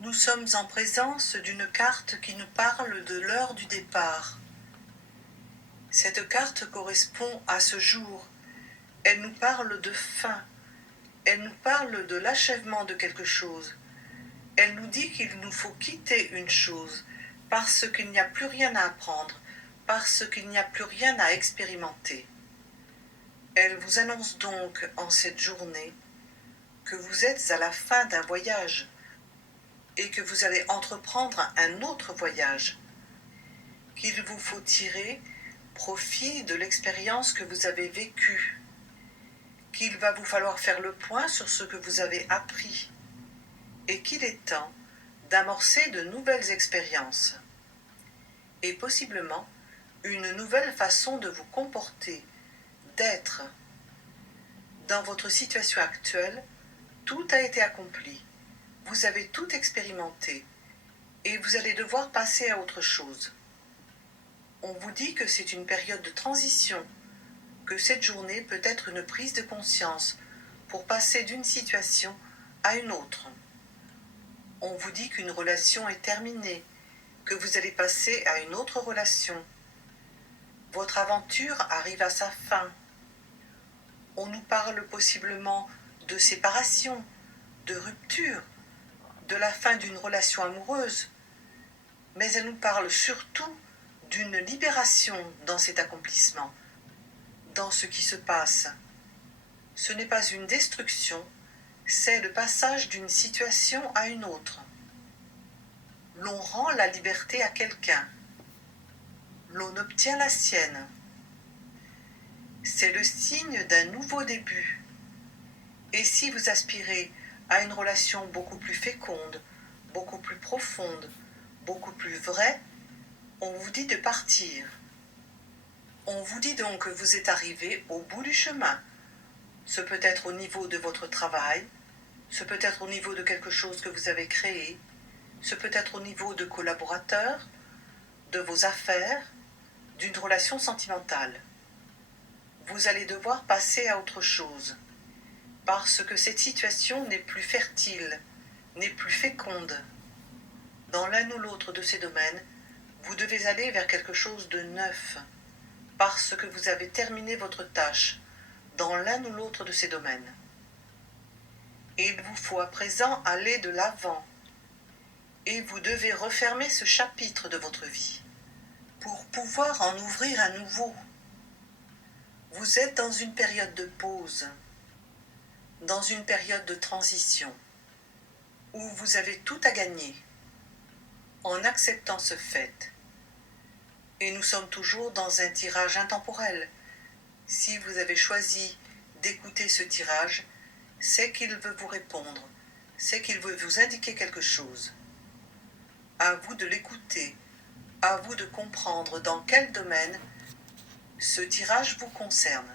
Nous sommes en présence d'une carte qui nous parle de l'heure du départ. Cette carte correspond à ce jour. Elle nous parle de fin. Elle nous parle de l'achèvement de quelque chose. Elle nous dit qu'il nous faut quitter une chose parce qu'il n'y a plus rien à apprendre, parce qu'il n'y a plus rien à expérimenter. Elle vous annonce donc en cette journée que vous êtes à la fin d'un voyage et que vous allez entreprendre un autre voyage, qu'il vous faut tirer profit de l'expérience que vous avez vécue, qu'il va vous falloir faire le point sur ce que vous avez appris et qu'il est temps d'amorcer de nouvelles expériences et possiblement une nouvelle façon de vous comporter, d'être. Dans votre situation actuelle, tout a été accompli, vous avez tout expérimenté et vous allez devoir passer à autre chose. On vous dit que c'est une période de transition, que cette journée peut être une prise de conscience pour passer d'une situation à une autre. On vous dit qu'une relation est terminée, que vous allez passer à une autre relation. Votre aventure arrive à sa fin. On nous parle possiblement de séparation, de rupture, de la fin d'une relation amoureuse, mais elle nous parle surtout d'une libération dans cet accomplissement, dans ce qui se passe. Ce n'est pas une destruction, c'est le passage d'une situation à une autre. L'on rend la liberté à quelqu'un. L'on obtient la sienne. C'est le signe d'un nouveau début. Et si vous aspirez à une relation beaucoup plus féconde, beaucoup plus profonde, beaucoup plus vraie, on vous dit de partir. On vous dit donc que vous êtes arrivé au bout du chemin. Ce peut être au niveau de votre travail, ce peut être au niveau de quelque chose que vous avez créé, ce peut être au niveau de collaborateurs, de vos affaires, d'une relation sentimentale. Vous allez devoir passer à autre chose, parce que cette situation n'est plus fertile, n'est plus féconde. Dans l'un ou l'autre de ces domaines, vous devez aller vers quelque chose de neuf, parce que vous avez terminé votre tâche dans l'un ou l'autre de ces domaines. Et il vous faut à présent aller de l'avant, et vous devez refermer ce chapitre de votre vie pour pouvoir en ouvrir un nouveau. Vous êtes dans une période de pause, dans une période de transition, où vous avez tout à gagner en acceptant ce fait. Et nous sommes toujours dans un tirage intemporel. Si vous avez choisi d'écouter ce tirage, c'est qu'il veut vous répondre, c'est qu'il veut vous indiquer quelque chose. À vous de l'écouter, à vous de comprendre dans quel domaine ce tirage vous concerne.